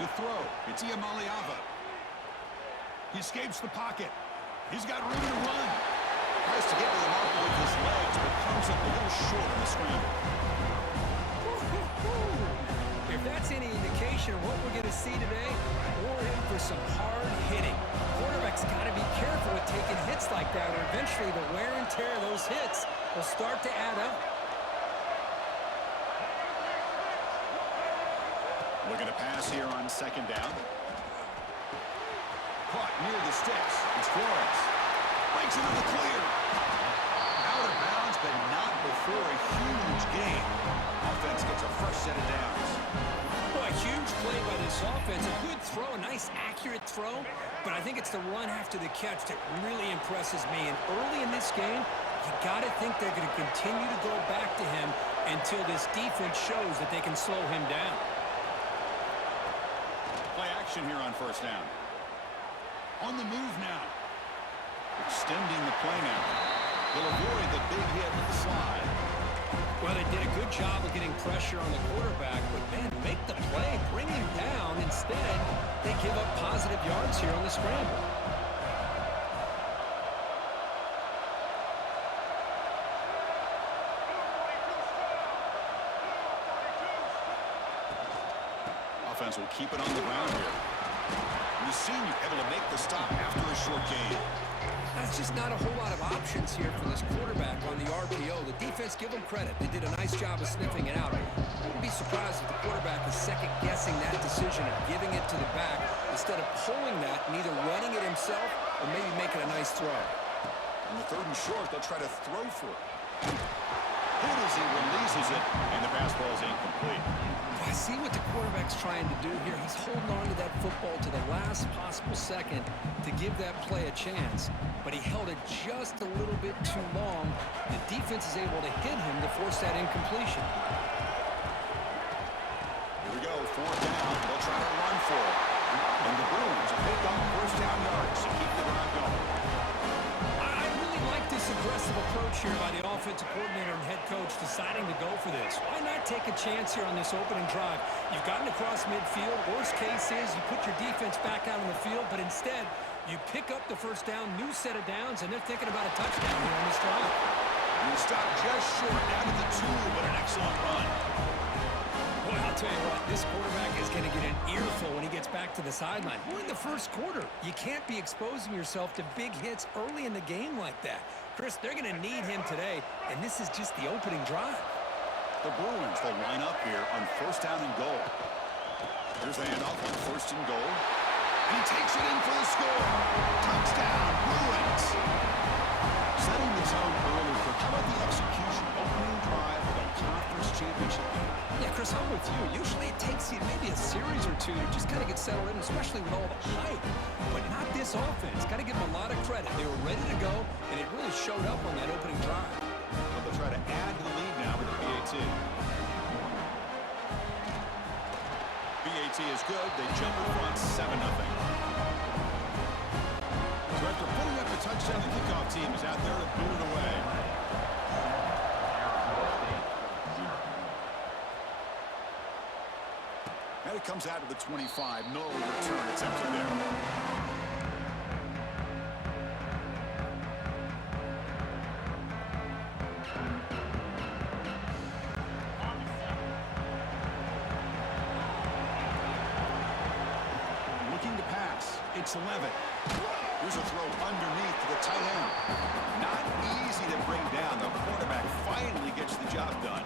To throw, it's Iamaleava. He escapes the pocket. He's got room to run. Tries to get to the marker with his legs, but comes up a little short on the scramble. If that's any indication of what we're going to see today, we're in for some hard hitting. Quarterback's got to be careful with taking hits like that, or eventually the wear and tear of those hits will start to add up. Looking to pass here on second down. Caught near the sticks. It's Flores. Breaks into the clear. Out of bounds, but not before a huge gain. Offense gets a fresh set of downs. Well, a huge play by this offense. A good throw, a nice accurate throw. But I think it's the run after the catch that really impresses me. And early in this game, you got to think they're going to continue to go back to him until this defense shows that they can slow him down. Play action here on first down. On the move now. Extending the play now. They'll avoid the big hit with the slide. Well, they did a good job of getting pressure on the quarterback, but man, make the play, bring him down. Instead, they give up positive yards here on the scramble. Offense will keep it on the ground here. And the senior able to make the stop after a short gain. That's just not a whole lot of options here for this quarterback on the RPO. The defense, give them credit. They did a nice job of sniffing it out. I wouldn't be surprised if the quarterback is second-guessing that decision of giving it to the back instead of pulling that and either running it himself or maybe making a nice throw. On the third and short, they'll try to throw for it. Hit as he releases it, and the pass ball is incomplete. I see what the quarterback's trying to do here. He's holding on to that football to the last possible second to give that play a chance, but he held it just a little bit too long. The defense is able to hit him to force that incompletion. Here we go, fourth down. They'll try to run for it. And the Bruins pick up first down yards to keep the drive going. I really like this aggressive approach here by the offensive coordinator and head coach deciding to go for this. Why not take a chance here on this opening drive? You've gotten across midfield. Worst case is you put your defense back out on the field, but instead you pick up the first down, new set of downs, and they're thinking about a touchdown here on this drive. You stop just short down to the 2, but an excellent run. Boy, I'll tell you what, this quarterback is going to get an earful when he gets back to the sideline. We're in the first quarter. You can't be exposing yourself to big hits early in the game like that. Chris, they're going to need him today, and this is just the opening drive. The Bruins will line up here on first down and goal. Here's the handoff on first and goal. And he takes it in for the score. Touchdown, Bruins. Setting the tone early for how about the execution opening drive of a conference championship game. Yeah, Chris, I'm with you. Usually it takes you maybe a series or two to just kind of get settled in, especially with all the hype. But not this offense. Got to give them a lot of credit. They were ready to go, and it really showed up on that opening drive. But they'll try to add to the lead now with the PAT. PAT is good. They jump in front 7-0. So after putting up a touchdown, the kickoff team is out there to boot it away. And it comes out of the 25. No return. It's empty there. It's 11. Here's a throw underneath to the tight end. Not easy to bring down. The quarterback finally gets the job done.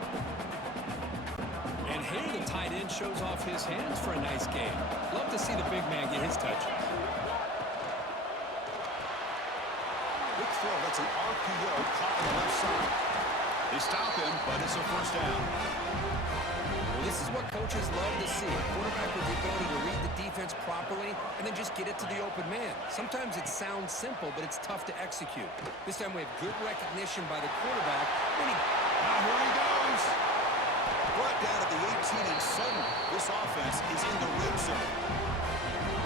And here the tight end shows off his hands for a nice game. Love to see the big man get his touches. Big throw. That's an RPO caught on the left side. They stop him, but it's a first down. This is what coaches love to see. A quarterback with the ability to read the defense properly and then just get it to the open man. Sometimes it sounds simple, but it's tough to execute. This time we have good recognition by the quarterback. Here he goes. Brought down at the 18. gets heated suddenly. This offense is in the red zone.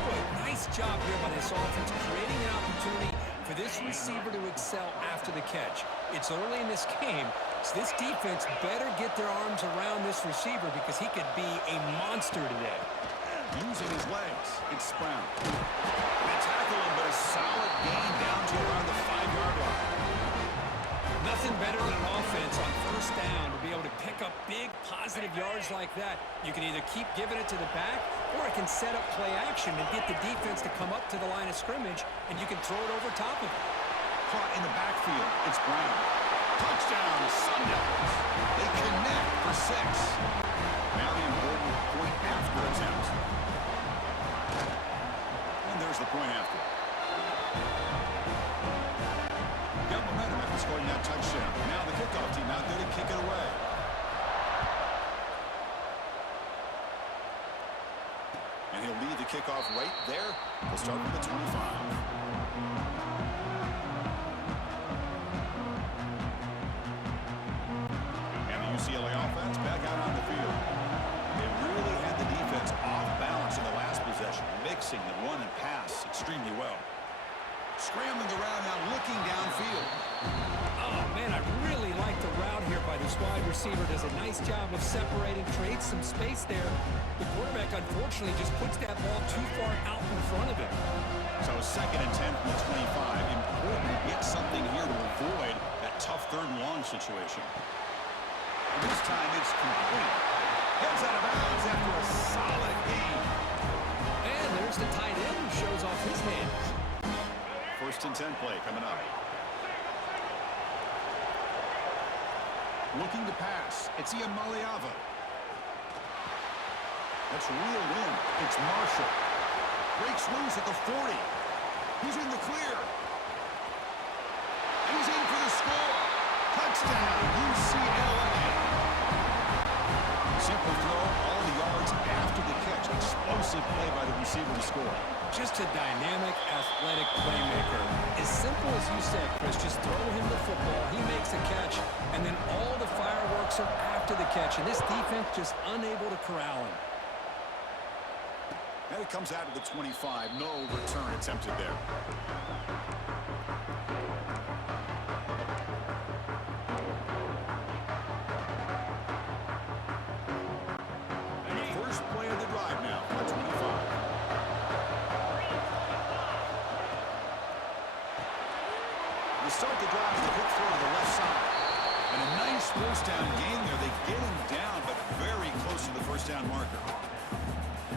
Boy, nice job here by this offense, creating an opportunity for this receiver to excel after the catch. It's early in this game, so this defense better get their arms around this receiver because he could be a monster today. Using his legs, it's Brown. They tackle him, but a solid gain down to around the 5-yard line. Nothing better than an offense on first down to be able to pick up big positive yards like that. You can either keep giving it to the back, or it can set up play action and get the defense to come up to the line of scrimmage, and you can throw it over top of it. Caught in the backfield, it's Brown. Touchdown, Sundowns. They connect for 6. Now the important point after attempt. And there's the point after. Got momentum after scoring that touchdown. Now the kickoff team out there to kick it away. And he'll lead the kickoff right there. We'll start with the 25. UCLA offense back out on the field. They really had the defense off balance in the last possession, mixing the run and pass extremely well. Scrambling around now, looking downfield. Oh, man, I really like the route here by this wide receiver. Does a nice job of separating, creates some space there. The quarterback, unfortunately, just puts that ball too far out in front of him. So 2nd and 10 from the 25. Important to get something here to avoid that tough 3rd and long situation. This time it's complete. Heads out of bounds after a solid gain. And there's the tight end who shows off his hands. 1st and 10 play coming up. Looking to pass. It's Ian Maliava. That's reeled in. It's Marshall. Breaks loose at the 40. He's in the clear. And he's in for the score. Touchdown, UCLA. Simple throw, all the yards after the catch. Explosive play by the receiver to score. Just a dynamic, athletic playmaker. As simple as you said, Chris, just throw him the football, he makes a catch, and then all the fireworks are after the catch, and this defense just unable to corral him. And it comes out of the 25. No return attempted there. Start the drive with a quick throw to the left side. And a nice 1st down gain there. They get him down, but very close to the 1st down marker.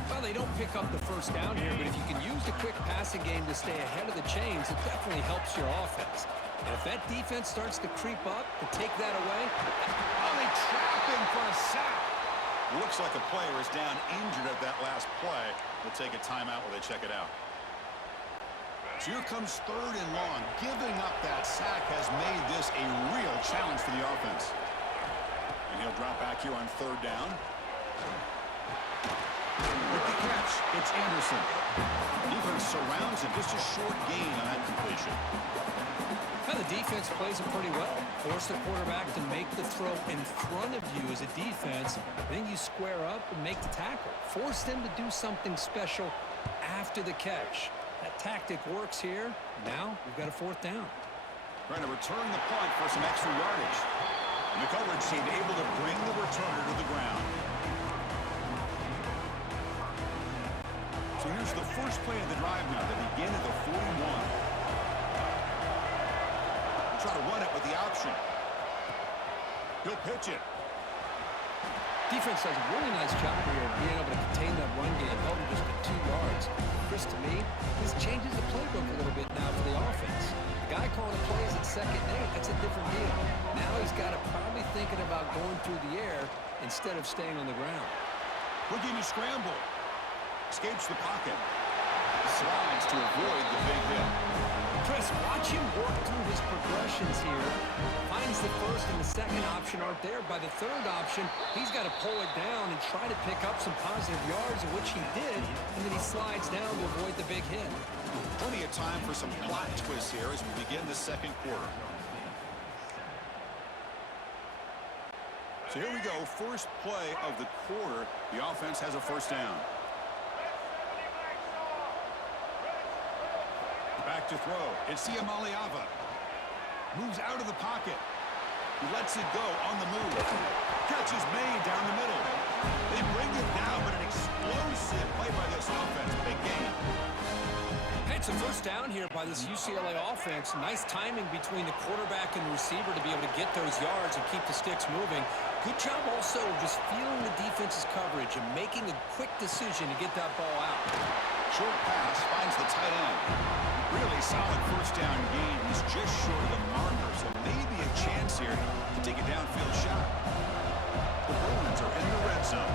Well, they don't pick up the 1st down here, but if you can use the quick passing game to stay ahead of the chains, it definitely helps your offense. And if that defense starts to creep up to take that away, oh, they trap him for a sack. Looks like a player is down injured at that last play. We'll take a timeout while they check it out. So here comes 3rd and long. Giving up that sack has made this a real challenge for the offense. And he'll drop back here on 3rd down. With the catch, it's Anderson. Defense surrounds him. Just a short gain on that completion. Well, the defense plays it pretty well. Force the quarterback to make the throw in front of you as a defense. Then you square up and make the tackle. Force them to do something special after the catch. That tactic works here. Now we've got a 4th down. Trying to return the punt for some extra yardage. And the coverage team able to bring the returner to the ground. So here's the first play of the drive now. They begin at the 41. We'll try to run it with the option. He'll pitch it. Defense does a really nice job here of being able to contain that run game, held him just to 2 yards. Chris, to me, this changes the playbook a little bit now for the offense. The guy calling the plays at 2nd and 8, that's a different deal. Now he's got to probably thinking about going through the air instead of staying on the ground. Looking to scramble. Escapes the pocket. Slides to avoid the big hit. Chris, watch him work through his progressions here. Finds the 1st and the 2nd option aren't there. By the 3rd option, he's got to pull it down and try to pick up some positive yards, which he did, and then he slides down to avoid the big hit. Plenty of time for some plot twists here as we begin the 2nd quarter. So here we go, first play of the quarter. The offense has a first down. Back to throw. It's Siamaliava. Moves out of the pocket. He lets it go on the move. Catch is made down the middle. They bring it down, but an explosive play by this offense. Big game. Hey, it's a first down here by this UCLA offense. Nice timing between the quarterback and the receiver to be able to get those yards and keep the sticks moving. Good job also of just feeling the defense's coverage and making a quick decision to get that ball out. Short pass finds the tight end. Really solid first down gain. He's just short of the marker, so maybe a chance here to take a downfield shot. The Bruins are in the red zone.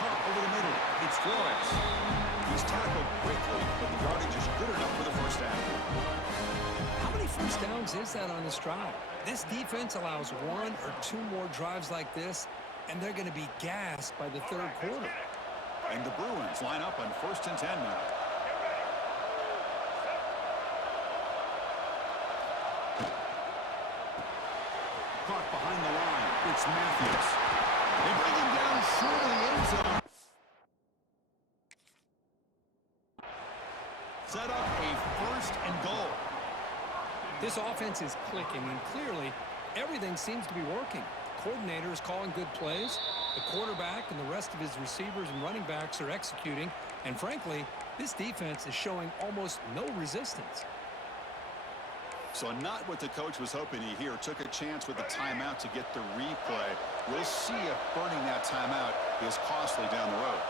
Hart over the middle. It's Flores. He's tackled quickly, but the yardage is good enough for the first down. How many first downs is that on this drive? This defense allows one or two more drives like this, and they're going to be gassed by the third quarter. And the Bruins line up on 1st and 10 now. Caught behind the line. It's Matthews. They bring him down short of the end zone. Set up a 1st and goal. This offense is clicking, and clearly everything seems to be working. The coordinator is calling good plays. The quarterback and the rest of his receivers and running backs are executing. And frankly, this defense is showing almost no resistance. So not what the coach was hoping to hear. Took a chance with the timeout to get the replay. We'll see if burning that timeout is costly down the road.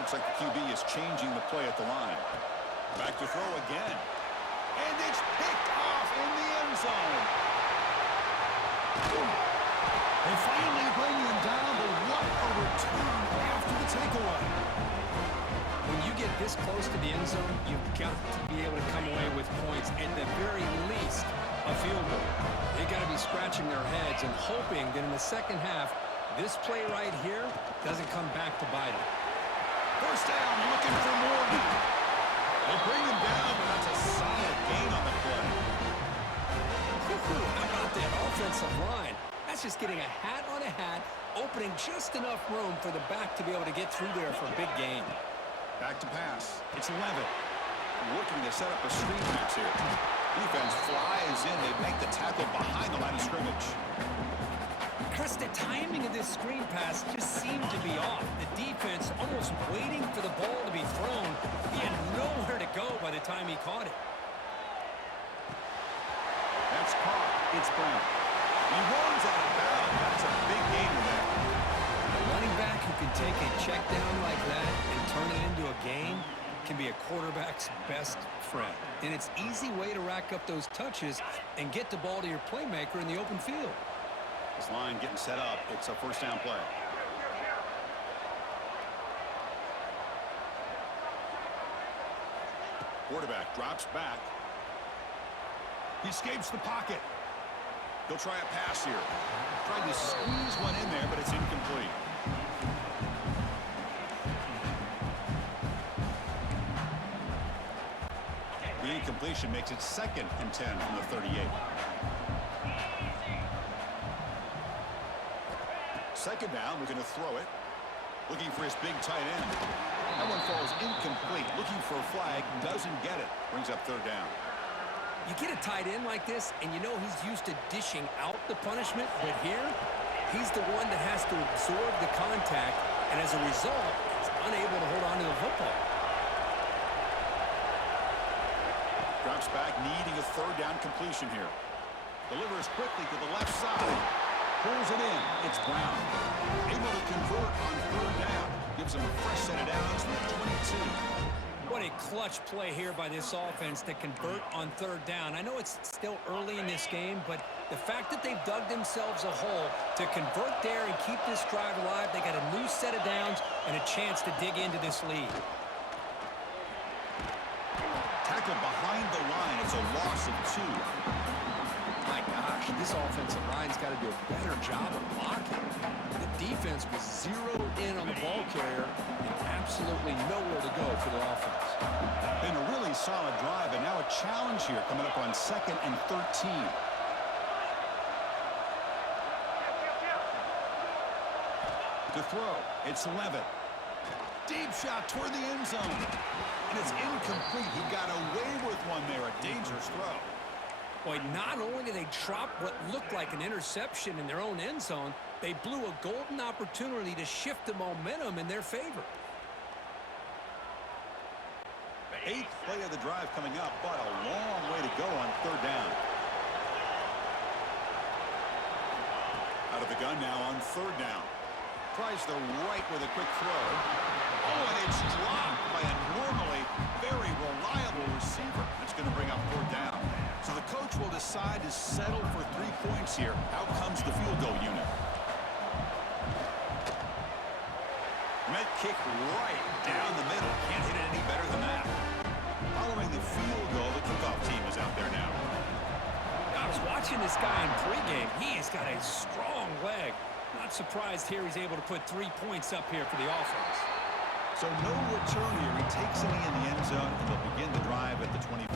Looks like the QB is changing the play at the line. Back to throw again. And it's picked off in the end zone. They finally bring him down, but what a return after the takeaway. When you get this close to the end zone, you've got to be able to come away with points, at the very least, a field goal. They've got to be scratching their heads and hoping that in the second half, this play right here doesn't come back to bite them. First down, looking for more now. They bring him down, but that's a solid gain on the play. How about that offensive line? That's just getting a hat on a hat, opening just enough room for the back to be able to get through there for a big gain. Back to pass. It's Levitt. Looking to set up a screen pass here. Defense flies in. They make the tackle behind the line of scrimmage. Chris, the timing of this screen pass just seemed to be off. The defense almost waiting for the ball to be thrown. He had nowhere to go by the time he caught it. That's caught. It's Brown. He runs out of bounds. That's a big gain there. A running back who can take a check down like that and turn it into a gain can be a quarterback's best friend. And it's an easy way to rack up those touches and get the ball to your playmaker in the open field. This line getting set up. It's a first down play. Quarterback drops back. He escapes the pocket. He'll try a pass here. Tried to squeeze one in there, but it's incomplete. The incompletion makes it 2nd and 10 from the 38. Second down, we're going to throw it. Looking for his big tight end. That one falls incomplete. Looking for a flag, doesn't get it. Brings up 3rd down. You get a tight end like this, and you know he's used to dishing out the punishment, but here, he's the one that has to absorb the contact, and as a result, he's unable to hold on to the football. Drops back, needing a 3rd down completion here. Delivers quickly to the left side. Pulls it in. It's Brown. Able to convert on 3rd down. Gives him a fresh set of downs from the 22. What a clutch play here by this offense to convert on 3rd down. I know it's still early in this game, but the fact that they've dug themselves a hole to convert there and keep this drive alive, they got a new set of downs and a chance to dig into this lead. Tackle behind the line. It's a loss of 2. My gosh, this offensive line's got to do a better job of blocking. The defense was zeroed in on the ball carrier and absolutely nowhere to go for the offense. Been a really solid drive, and now a challenge here coming up on 2nd and 13. To throw, it's Levitt. Deep shot toward the end zone. And it's incomplete. He got away with one there. A dangerous throw. Boy, not only did they drop what looked like an interception in their own end zone, they blew a golden opportunity to shift the momentum in their favor. 8th play of the drive coming up, but a long way to go on 3rd down. Out of the gun now on 3rd down. Tries the right with a quick throw. Oh, and it's dropped by a normally very reliable receiver. That's going to bring up 4th down. So the coach will decide to settle for 3 points here. Out comes the field goal unit. Met kick right down the middle. Can't hit it any better than that. Following the field goal, the kickoff team is out there now. I was watching this guy in pregame. He has got a strong leg. Not surprised here he's able to put 3 points up here for the offense. So no return here. He takes it in the end zone, and they'll begin the drive at the 25.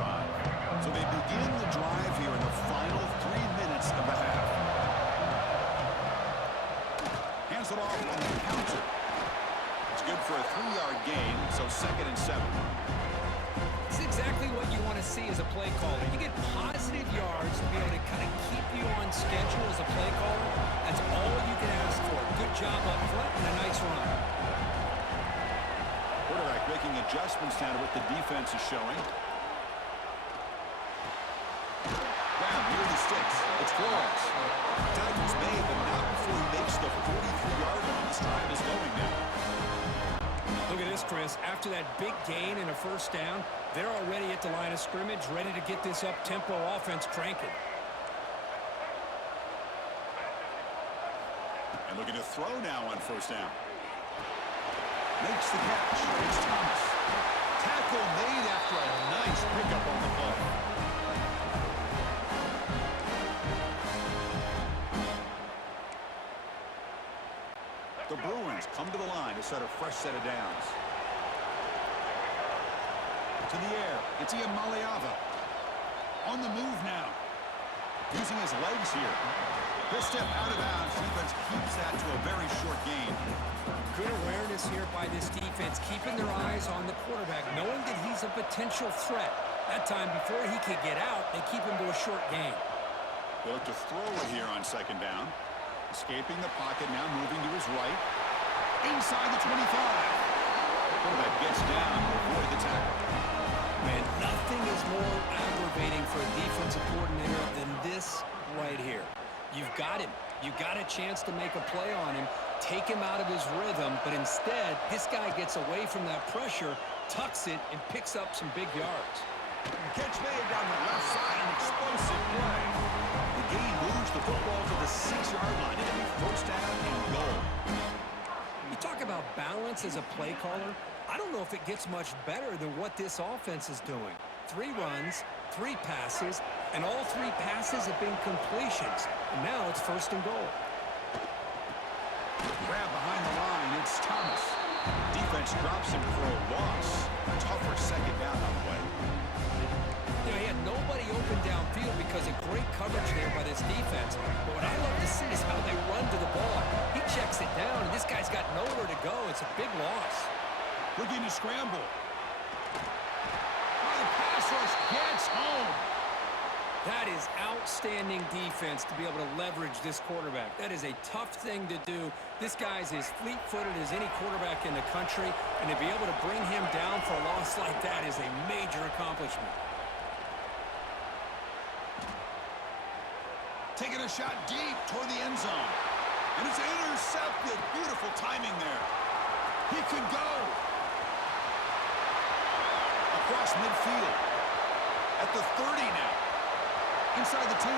So they begin the drive here in the final 3 minutes of the half. Hands it off on the counter. It's good for a 3-yard gain, so 2nd and 7. It's exactly what you want to see as a play caller. You get positive yards to be able to kind of keep you on schedule as a play caller. That's all you can ask for. Good job up front and a nice run. Quarterback making adjustments now to what the defense is showing. Brown near the sticks. It's Flores. Tacle's made, but not before he makes the 43-yard line. This drive is going now. Look at this, Chris. After that big gain and a 1st down, they're already at the line of scrimmage, ready to get this up-tempo offense cranking. And looking to throw now on 1st down. Makes the catch. It's Thomas. Tackle made after a nice pickup on the play. The Bruins come to the line to set a fresh set of downs. To the air, it's Iamaleava. On the move now. Using his legs here. This step out of bounds. Defense keeps that to a very short gain. Good awareness here by this defense, keeping their eyes on the quarterback, knowing that he's a potential threat. That time, before he could get out, they keep him to a short gain. They look to throw it here on 2nd down. Escaping the pocket, now moving to his right. Inside the 25. Quarterback gets down to avoid the tackle. Man, nothing is more aggravating for a defensive coordinator than this right here. You've got him. You've got a chance to make a play on him, take him out of his rhythm, but instead, this guy gets away from that pressure, tucks it, and picks up some big yards. Catch made down the left side, an explosive play. The gain moves the football to the 6-yard line. It'll be 1st down and goal. You talk about balance as a play caller. I don't know if it gets much better than what this offense is doing. 3 runs, 3 passes, and all 3 passes have been completions. And now it's 1st and goal. Grab behind the line, it's Thomas. Defense drops him for a loss. A tougher 2nd down on the way. You know, he had nobody open downfield because of great coverage there by this defense. But what I love to see is how they run to the ball. He checks it down, and this guy's got nowhere to go. It's a big loss. Looking to scramble. The pass rush gets home. That is outstanding defense to be able to leverage this quarterback. That is a tough thing to do. This guy's as fleet-footed as any quarterback in the country, and to be able to bring him down for a loss like that is a major accomplishment. Taking a shot deep toward the end zone. And it's intercepted. Beautiful timing there. He could go. Across midfield. At the 30 now. Inside the 10.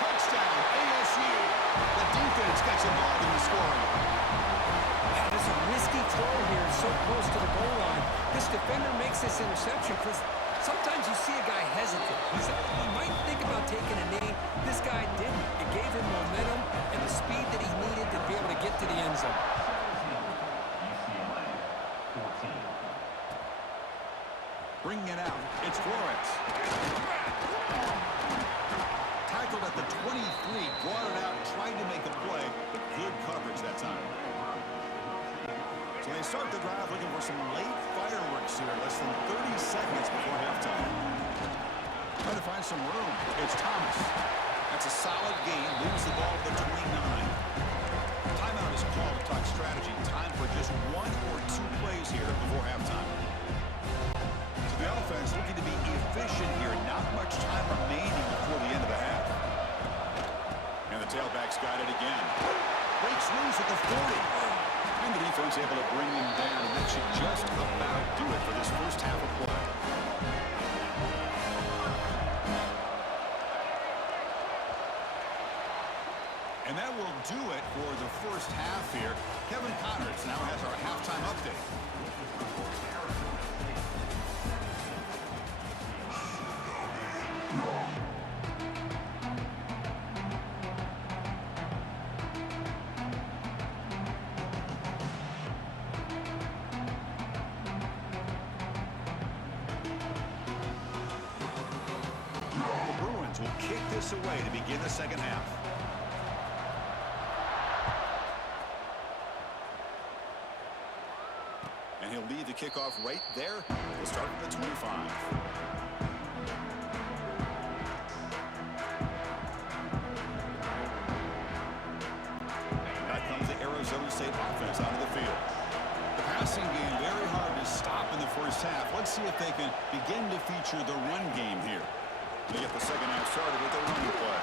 Touchdown, ASU. The defense gets involved in the scoring. Wow, there's a risky throw here so close to the goal line. This defender makes this interception, Chris. Sometimes you see a guy hesitate. He might think about taking a knee. This guy didn't. It gave him momentum and the speed that he needed to be able to get to the end zone. Bringing it out, it's Flores. Tackled at the 23, brought it out, tried to make a play, but good coverage that time. So they start the drive looking for some late fireworks here, less than 30 seconds before halftime. Trying to find some room. It's Thomas. That's a solid gain, moves the ball to the 29. Timeout is called to talk strategy. Time for just 1 or 2 plays here before halftime. So the offense looking to be efficient here. Not much time remaining before the end of the half. And the tailback's got it again. Breaks loose at the 40. And the defense able to bring him down. And that should just about do it for this first half of play. And that will do it for the first half here. Kevin Connors now has our halftime update. The Bruins will kick this away to begin the second half. And he'll lead the kickoff right there. We'll start at the 25. Back comes the Arizona State offense out of the field. The passing game very hard to stop in the first half. Let's see if they can begin to feature the run game here. They get the second half started with a running play.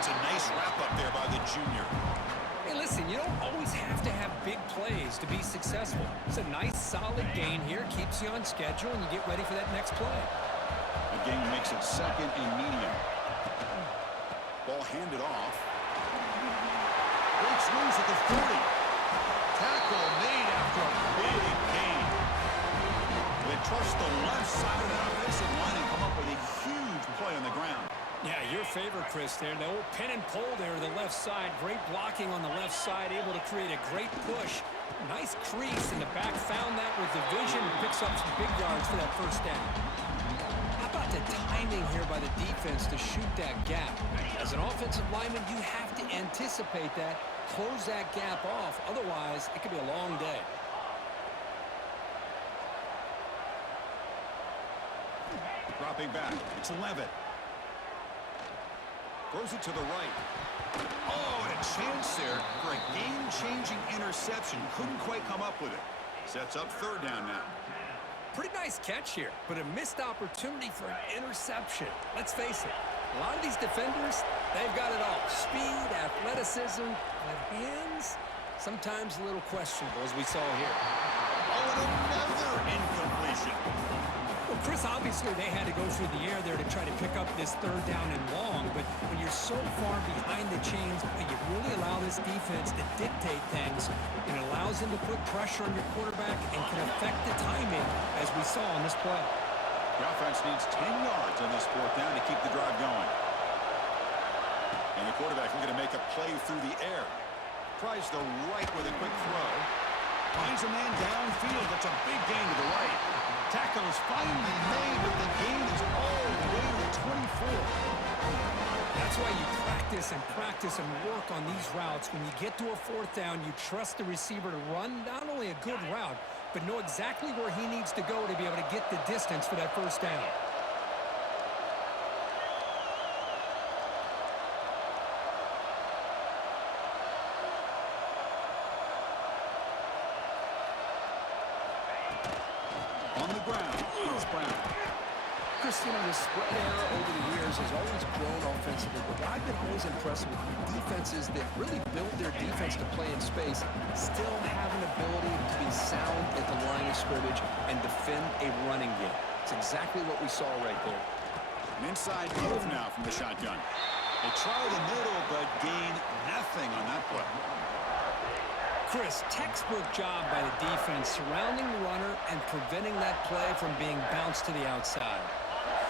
It's a nice wrap up there by the junior. Hey, listen, you don't always have to have big plays to be successful. It's a nice, solid gain here. Keeps you on schedule, and you get ready for that next play. The game makes it second and medium. Ball handed off. Breaks loose at the 40. Tackle made after a big gain. They trust the left side of the offensive line and come up with a huge play on the ground. Yeah, your favorite, Chris, there. The old pin and pull there to the left side. Great blocking on the left side, able to create a great push. Nice crease in the back. Found that with the vision and picks up some big yards for that first down. How about the timing here by the defense to shoot that gap? As an offensive lineman, you have to anticipate that, close that gap off. Otherwise, it could be a long day. Dropping back, it's Levitt. Throws it to the right. Oh, and a chance there for a game-changing interception. Couldn't quite come up with it. Sets up third down now. Pretty nice catch here, but a missed opportunity for an interception. Let's face it, a lot of these defenders, they've got it all. Speed, athleticism, but hands, sometimes a little questionable, as we saw here. Oh, and another incompletion. Well, Chris, obviously they had to go through the air there to try to pick up this third down and long, but when you're so far behind the chains, you really allow this defense to dictate things. It allows them to put pressure on your quarterback and can affect the timing, as we saw on this play. The offense needs 10 yards on this fourth down to keep the drive going. And the quarterback looking to make a play through the air. Tries the right with a quick throw. Finds a man downfield. That's a big gain to the right. Tackle is finally made, but the gain is all the way to the 24. That's why you practice and work on these routes. When you get to a fourth down, you trust the receiver to run not only a good route, but know exactly where he needs to go to be able to get the distance for that first down. On the ground, here's Brown. Chris, you know, the spread era over the years has always grown offensively, but what I've been always impressed with defenses that really build their defense to play in space still have an ability to be sound at the line of scrimmage and defend a running game. It's exactly what we saw right there. An inside move now from the shotgun. They try the middle, but gain nothing on that play. Chris, textbook job by the defense surrounding the runner and preventing that play from being bounced to the outside.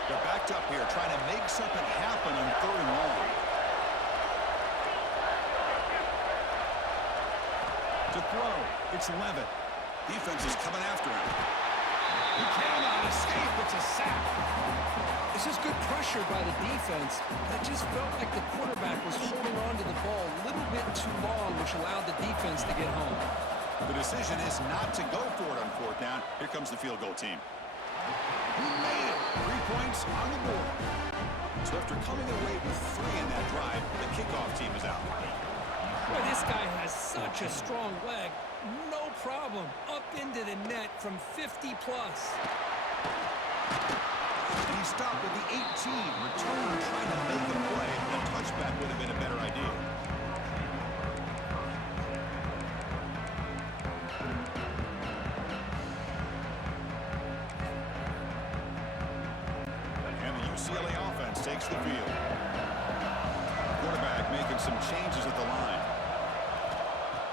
They're backed up here trying to make something happen on 3rd and long. To throw, it's Levitt. Defense is coming after him. He cannot escape. It's a sack. This is good pressure by the defense, but it just felt like the quarterback was holding on to the ball a little bit too long, which allowed the defense to get home. The decision is not to go for it on 4th down. Here comes the field goal team. He made it. 3 points on the board. So after coming away with 3 in that drive, the kickoff team is out. Boy, this guy has such a strong leg. No problem. Up into the net from 50 plus. And he stopped with the 18. Return trying to make a play. A touchback would have been a better idea. And the UCLA offense takes the field. Quarterback making some changes at the line.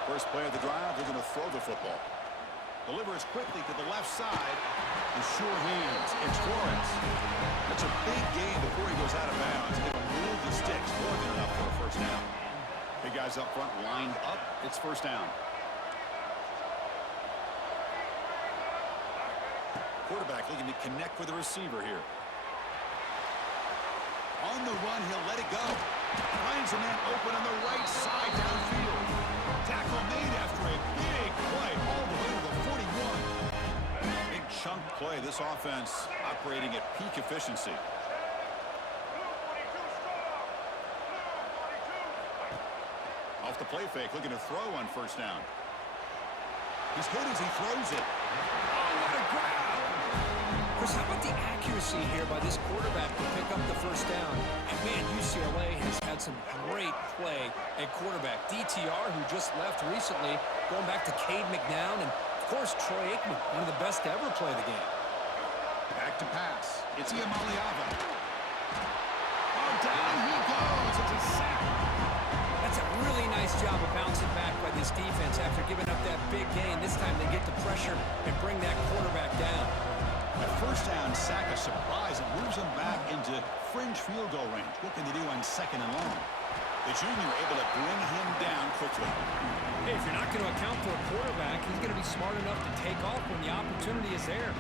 First play of the drive, they're going to throw the football. Delivers quickly to the left side. The sure hands. It's Flores. That's a big gain before he goes out of bounds. It'll move the sticks more than enough for a 1st down. Big guys up front lined up. It's 1st down. Quarterback looking to connect with the receiver here. On the run, he'll let it go. Finds a man open on the right side downfield. Tackle made after a big play all the way to the 41. Big chunk play. This offense operating at peak efficiency. Off the play fake, looking to throw on 1st down. He's hit as he throws it. Oh, what a grab! Chris, how about the accuracy here by this quarterback to pick up the 1st down? And man, UCLA has had some great play at quarterback. DTR, who just left recently, going back to Cade McNown, and of course Troy Aikman, one of the best to ever play the game. Back to pass. It's Iamaleava. Oh, down he goes. It's a sack. That's a really nice job of bouncing back by this defense after giving up that big gain. This time they get the pressure and bring that quarterback down. A 1st down sack, a surprise, and moves him back into fringe field goal range. What can they do on 2nd and long? The junior able to bring him down quickly. Hey, if you're not going to account for a quarterback, he's going to be smart enough to take off when the opportunity is there.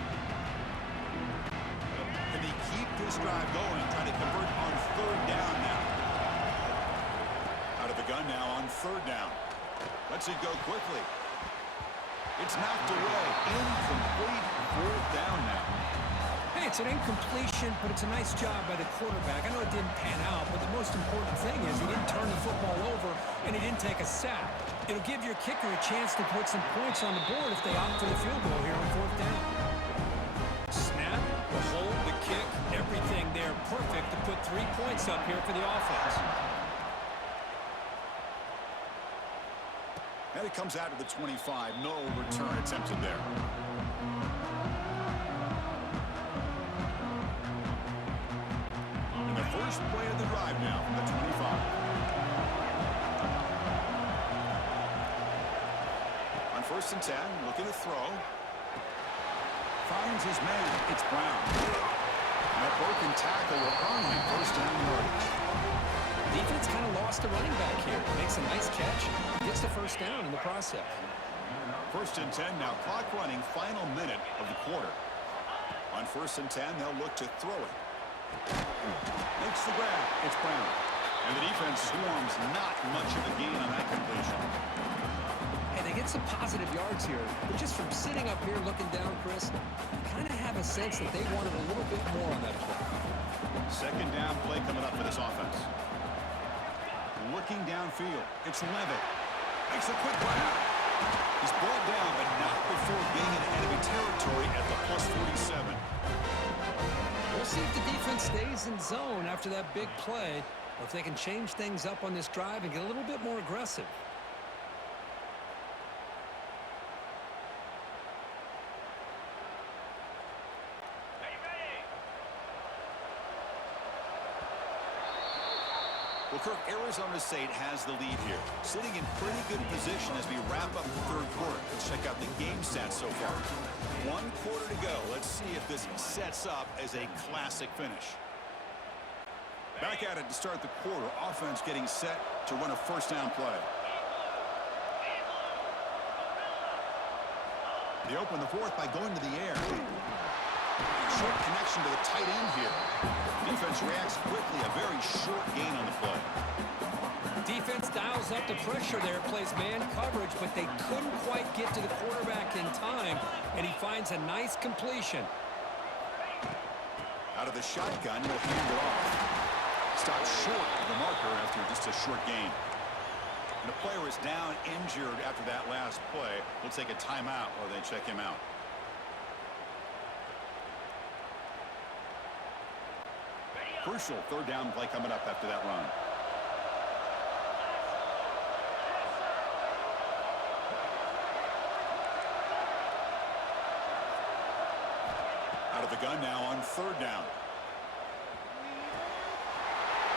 Can he keep this drive going, trying to convert on 3rd down now? Out of the gun now on 3rd down. Lets it go quickly. It's knocked away. Incomplete. 4th down now. Hey, it's an incompletion, but it's a nice job by the quarterback. I know it didn't pan out, but the most important thing is he didn't turn the football over and he didn't take a sack. It'll give your kicker a chance to put some points on the board if they opt for the field goal here on 4th down. Snap, the hold, the kick, everything there perfect to put 3 points up here for the offense. And it comes out of the 25. No return attempted there. And the first play of the drive now from the 25. On 1st and 10, looking to throw. Finds his man. It's Brown. And a broken tackle will earn him 1st down yardage. Defense kind of lost a running back here. Makes a nice catch. Gets the 1st down in the process. 1st and 10 now. Clock running. Final minute of the quarter. On 1st and 10, they'll look to throw it. Makes the grab. It's Brown. And the defense swarms. Not much of a gain on that completion. Hey, they get some positive yards here. But just from sitting up here looking down, Chris, you kind of have a sense that they wanted a little bit more on that play. 2nd down play coming up for this offense. Looking downfield. It's Levitt. Makes a quick grab. He's brought down, but not before being in enemy territory at the +47. We'll see if the defense stays in zone after that big play, or if they can change things up on this drive and get a little bit more aggressive. Well, Kirk, Arizona State has the lead here, sitting in pretty good position as we wrap up the third quarter. Let's check out the game stats so far. 1 quarter to go. Let's see if this sets up as a classic finish. Back at it to start the quarter. Offense getting set to run a first down play. They open the fourth by going to the air. Short connection to the tight end here. Defense reacts quickly. A very short gain on the play. Defense dials up the pressure there, plays man coverage, but they couldn't quite get to the quarterback in time, and he finds a nice completion. Out of the shotgun, he'll hand it off. Stopped short of the marker after just a short gain. And the player is down injured after that last play. We'll take a timeout or they check him out. Crucial third down play coming up after that run. Out of the gun now on third down.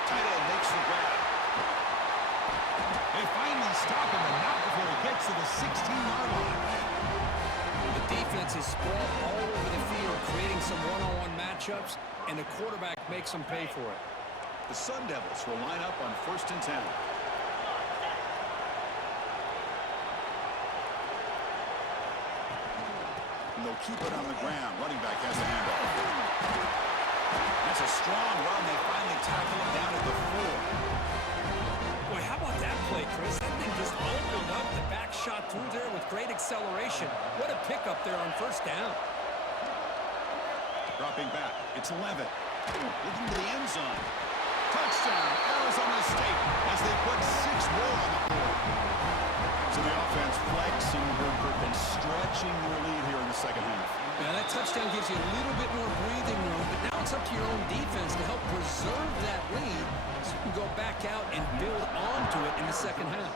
Tight end makes the grab. They finally stop him, and not before he gets to the 16-yard line. The defense is spread all over the field, creating some one-on-one matchups, and the quarterback makes them pay for it. The Sun Devils will line up on 1st and 10. And they'll keep it on the ground. Running back has the handoff. That's a strong run. They finally tackle him down at the 4. Boy, how about that play, Chris? That thing just opened up. The back shot through there with great acceleration. What a pickup there on first down. Dropping back. It's 11. Looking to the end zone. Touchdown, Arizona State, as they put 6 more on the board. So the offense flexing and stretching their lead here in the second half. Now that touchdown gives you a little bit more breathing room, but now it's up to your own defense to help preserve that lead so you can go back out and build onto it in the second half.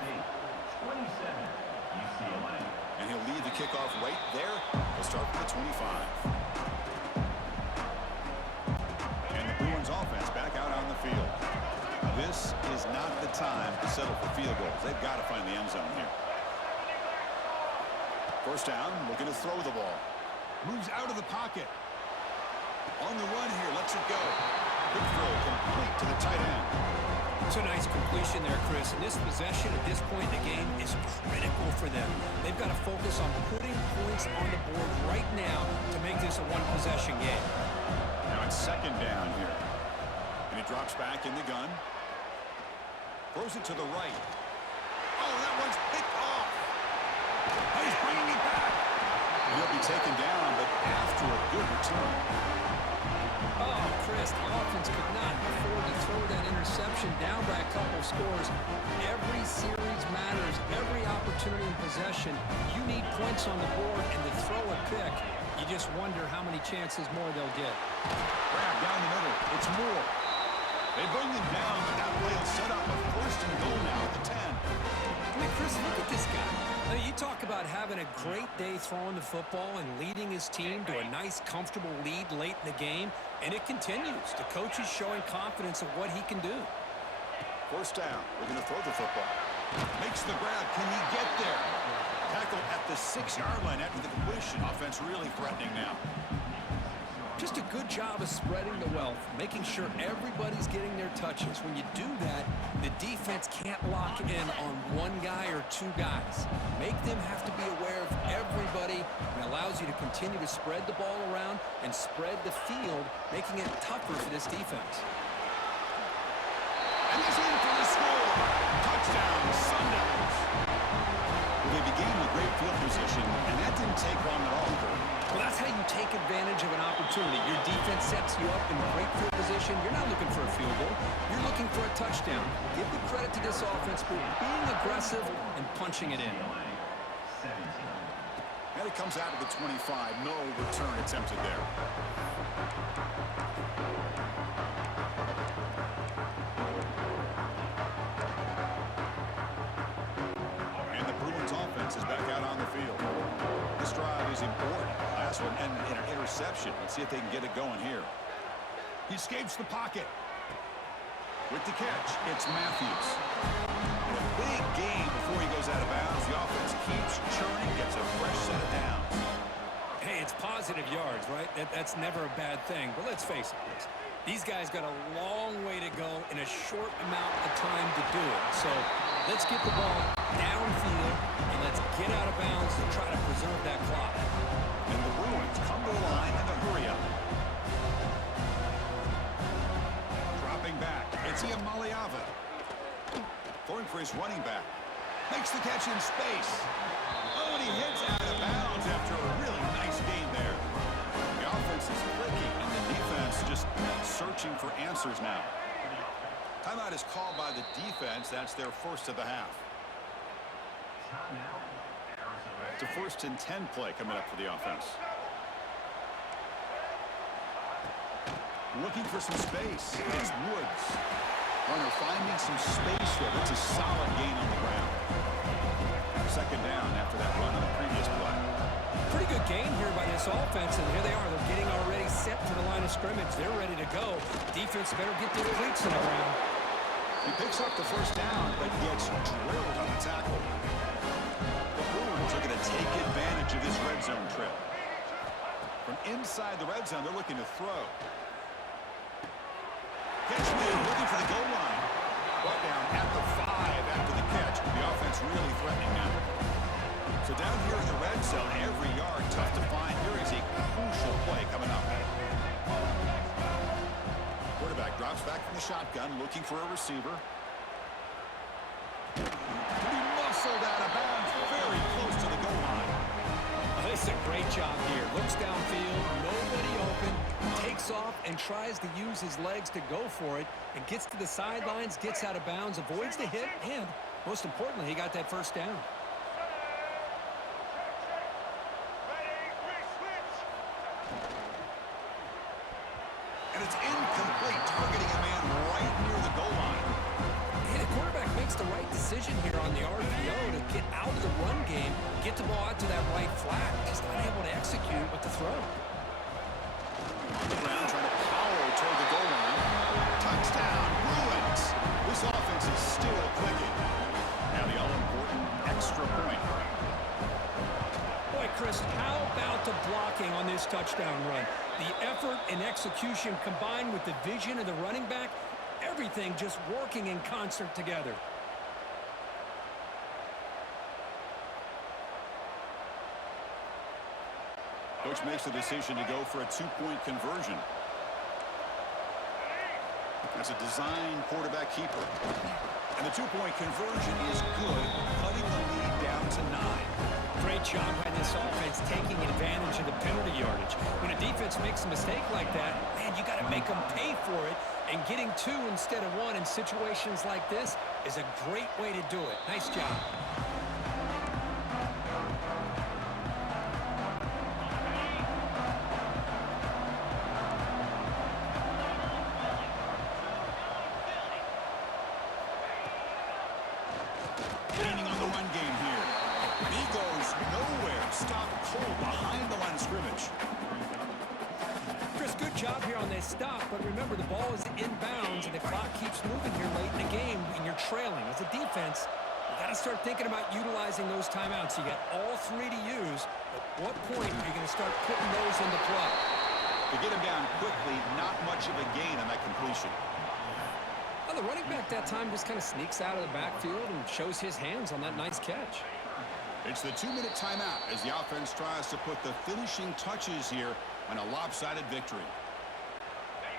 And he'll lead the kickoff right there. He'll start from the 25. And the Bruins offense back out on the field. This is not the time to settle for field goals. They've got to find the end zone here. First down, looking to throw the ball. Moves out of the pocket. On the run here, lets it go. Good throw, complete to the tight end. It's a nice completion there, Chris. And this possession at this point in the game is critical for them. They've got to focus on putting points on the board right now to make this a one-possession game. Now it's second down here. And he drops back in the gun. Throws it to the right. Oh, that one's picked off. He's bringing it back. He'll be taken down, but after a good return. Oh, Chris, the offense could not afford to throw that interception down by a couple scores. Every series matters. Every opportunity in possession. You need points on the board, and to throw a pick, you just wonder how many chances more they'll get. Grab down the middle. It's Moore. They bring them down, but that play will set up a first and goal now at the 10. I mean, Chris, look at this guy. I mean, you talk about having a great day throwing the football and leading his team to a nice, comfortable lead late in the game, and it continues. The coach is showing confidence of what he can do. First down. We're going to throw the football. Makes the grab. Can he get there? Tackle at the 6-yard line after the completion. Offense really threatening now. Just a good job of spreading the wealth, making sure everybody's getting their touches. When you do that, the defense can't lock in on one guy or two guys. Make them have to be aware of everybody. It allows you to continue to spread the ball around and spread the field, making it tougher for this defense. And he's in for the score. Touchdown, Sun Devils. Well, they began with great field position, and that didn't take long at all. Well, that's how you take advantage of an opportunity. Your defense sets you up in great field position. You're not looking for a field goal. You're looking for a touchdown. Give the credit to this offense for being aggressive and punching it in. And it comes out of the 25. No return attempted there. And the Bruins offense is back out on the field. This drive is important. Last one and an interception. Let's see if they can get it going here. He escapes the pocket. With the catch, it's Matthews. And a big gain before he goes out of bounds. The offense keeps churning, gets a fresh set of downs. Hey, it's positive yards, right? That's never a bad thing. But let's face it, Chris. These guys got a long way to go in a short amount of time to do it. So let's get the ball downfield, and let's get out of bounds to try to preserve that clock. And the Bruins come to the line in a hurry up. Dropping back, it's Iamaleava. Throwing for his running back. Makes the catch in space. Oh, and he hits out of bounds after a really nice game there. The offense is clicking, and the defense just searching for answers now. Timeout is called by the defense. That's their first of the half. It's a 1st and 10 play coming up for the offense. Looking for some space. It's Woods. Runner finding some space there. It's a solid gain on the ground. 2nd down after that run on the previous play. Pretty good game here by this offense, and here they are. They're getting already set to the line of scrimmage. They're ready to go. Defense better get their cleats in the ground. He picks up the 1st down, but gets drilled on the tackle. The Bruins are going to take advantage of this red zone trip. From inside the red zone, they're looking to throw. Catch made, looking for the goal line. Brought down at the 5 after the catch. The offense really threatening now. So down here in the red zone, every yard tough to find. Here is a crucial play coming up. Quarterback drops back from the shotgun, looking for a receiver. He muscled out of bounds, very close to the goal line. Oh, this is a great job here. Looks downfield, nobody open, takes off and tries to use his legs to go for it, and gets to the sidelines, gets out of bounds, avoids the hit, and most importantly, he got that 1st down. And it's incomplete, targeting a man right near the goal line. Hey, the quarterback makes the right decision here on the RPO to get out of the run game, get the ball out to that right flat, just not able to execute with the throw. On the ground, trying to power toward the goal line. Touchdown, Bruins. This offense is still clicking. Now the all-important extra point. Boy, Chris, how about the blocking on this touchdown run? The effort and execution combined with the vision of the running back, everything just working in concert together. Coach makes the decision to go for a 2-point conversion. That's a design quarterback keeper. And the 2-point conversion is good, cutting the lead down to 9. Great job by this offense taking advantage of the penalty yardage. When a defense makes a mistake like that, man, you got to make them pay for it. And getting 2 instead of 1 in situations like this is a great way to do it. Nice job. Leaning on the run game here. He goes nowhere. Stop cold behind the line of scrimmage. Chris, good job here on this stop, but remember the ball is inbounds and the clock keeps moving here late in the game and you're trailing. As a defense, you got to start thinking about utilizing those timeouts. You got all 3 to use, but what point are you going to start putting those into play? To get him down quickly, not much of a gain on that completion. Well, the running back that time just kind of sneaks out of the backfield and shows his hands on that nice catch. It's the 2-minute timeout as the offense tries to put the finishing touches here on a lopsided victory.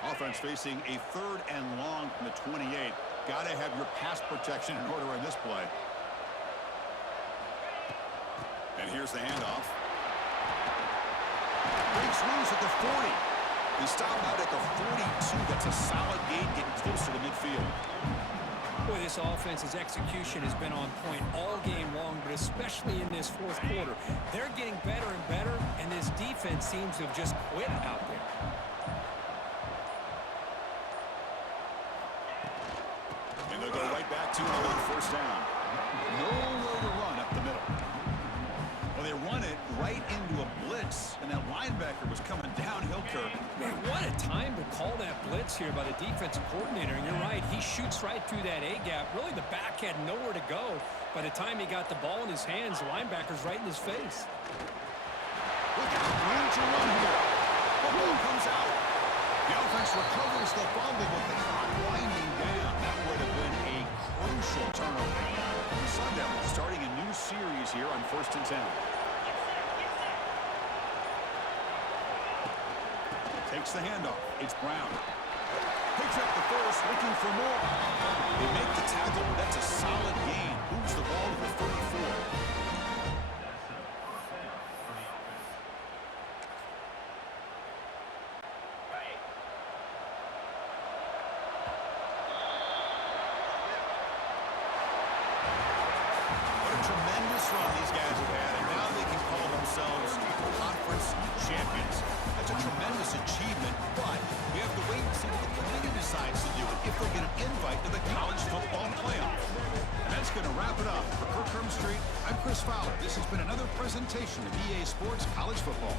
Offense facing a 3rd and long from the 28. Got to have your pass protection in order in this play. And here's the handoff. Breaks loose at the 40. He stopped out at the 42. That's a solid gain, getting closer to midfield. Boy, this offense's execution has been on point all game long, but especially in this 4th quarter. They're getting better and better, and this defense seems to have just quit out there. And they'll go right back to it on 1st down. Nowhere to run up the middle. Well, they run it right into a blitz, and that linebacker was coming downhill, Kirk. Man, what a time to call that blitz here by the defensive coordinator. And you're right, he shoots right through that A-gap. Really, the back had nowhere to go. By the time he got the ball in his hands, the linebacker's right in his face. Look out, room to run here. The ball comes out. The offense recovers the fumble, but the clock winding down. That would have been a crucial turnover. The Sun Devils starting a new series here on 1st and 10. Takes the handoff. It's Brown. Picks up the first, looking for more. They make the tackle, but that's a solid gain. Moves the ball to the 34. Tremendous run these guys have had, and now they can call themselves conference champions. That's a tremendous achievement, but we have to wait and see what the committee decides to do if they get an invite to the college football playoff. And that's going to wrap it up. For Kirk Street, I'm Chris Fowler. This has been another presentation of EA Sports College Football.